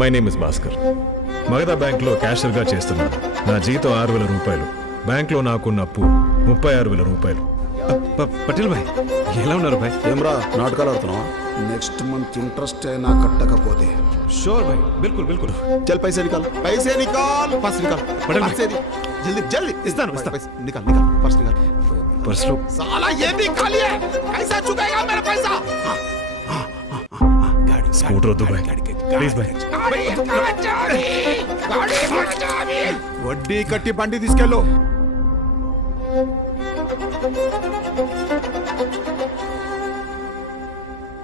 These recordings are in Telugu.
My name is Bhaskar. Magadha బ్యాంక్లో క్యాషియర్గా చేస్తున్నాను. నా జీతం 6,000 రూపాయలు. బ్యాంక్లో నాకున్న అప్పు 36,000 రూపాయలు. పటేల్ భాయ్ ఎలా ఉన్నారు భాయ్? ఏమ్రా నాటకాలు ఆడుతున్నావా? నెక్స్ట్ మంత్ ఇంట్రెస్ట్ అయినా కట్టకపోతే షూర్ భాయ్, బిల్కుల్ బిల్కుల్. చల్ पैसे निकाल, पैसे निकाल, पर्स निकाल. पटेल भाई जल्दी जल्दी इस्तान निकाल निकाल, पर्स निकाल. पर्स लो. साला ये भी खाली है, कैसा चुकाएगा मेरा पैसा? स्कूटर दो भाई प्लीज भाई. వడ్డీ కట్టి బండి తీసుకెళ్ళు.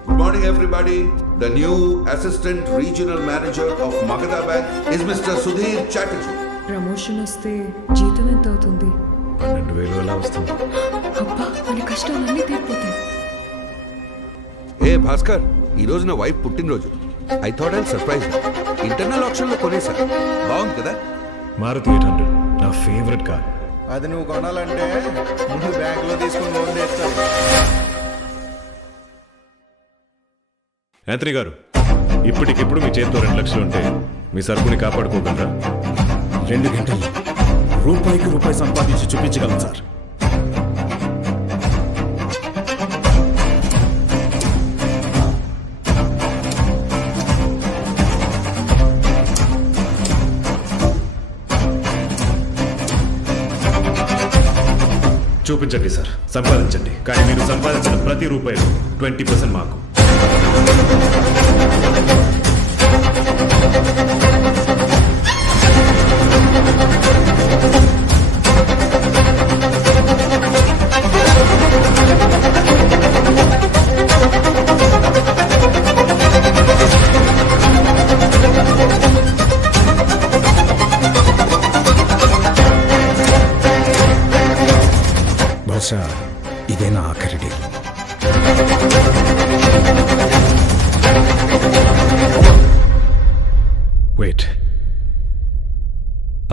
Good morning, everybody. The new Assistant Regional Manager of Magadha Bank is Mr. Sudhir Chatterjee. Promotion వస్తే జీతం ఎంత అవుతుంది? 12,000 అలా వస్తుంది. అబ్బా, మన కష్టాలన్నీ తీరిపోతాయి. Hey Bhaskar, ఈ రోజు నా వైఫ్ పుట్టినరోజు. I thought I'll surprise her. Internal option లో కొనేసా. బాగుంది కదా? మారుతి 800 నా ఫేవరెట్ కార్. అది నువ్వు కొనాలంటే ముందు బ్యాంక్ లో తీసుకుని లోన్ తెచ్చావు. యాంత్రి గారు, ఇప్పటికిప్పుడు మీ చేతితో 2 లక్షలు ఉంటే మీ సరుకుని కాపాడుకోగలరా? 2 గంటల్లో రూపాయికి రూపాయి సంపాదించి చూపించగలను సార్. చూపించండి సార్, సంపాదించండి. కానీ మీరు సంపాదించిన ప్రతి రూపాయలు 20% మాకు. బహుశా ఇదే నా ఆఖరి డీల్. వెయిట్,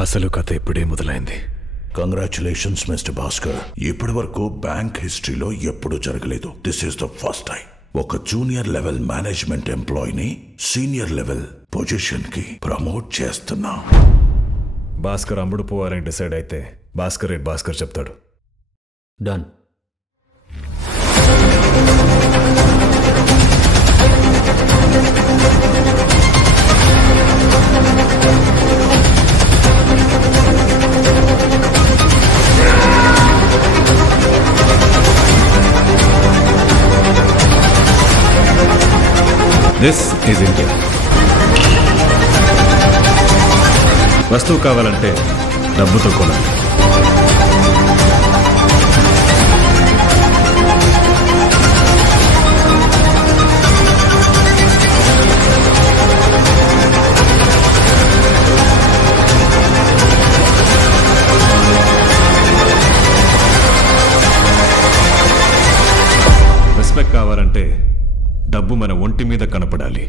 అసలు కథ ఇప్పుడే మొదలైంది. Congratulations mister Bhaskar. ఇప్పటి వరకు బ్యాంక్ హిస్టరీలో ఎప్పుడు జరగలేదు. This is the first time ఒక జూనియర్ లెవెల్ మేనేజ్మెంట్ ఎంప్లాయీని సీనియర్ లెవెల్ పొజిషన్ కి ప్రమోట్ చేస్తున్నా. భాస్కర్ అమ్ముడు పోవాలని డిసైడ్ అయితే భాస్కర్ రేట్ భాస్కర్ చెప్తాడు. డన్. This is India. వస్తువు కావాలంటే డబ్బుతో కొనాలి. రెస్పెక్ట్ కావాలంటే డబ్బు మన ఒంటి మీద కనపడాలి.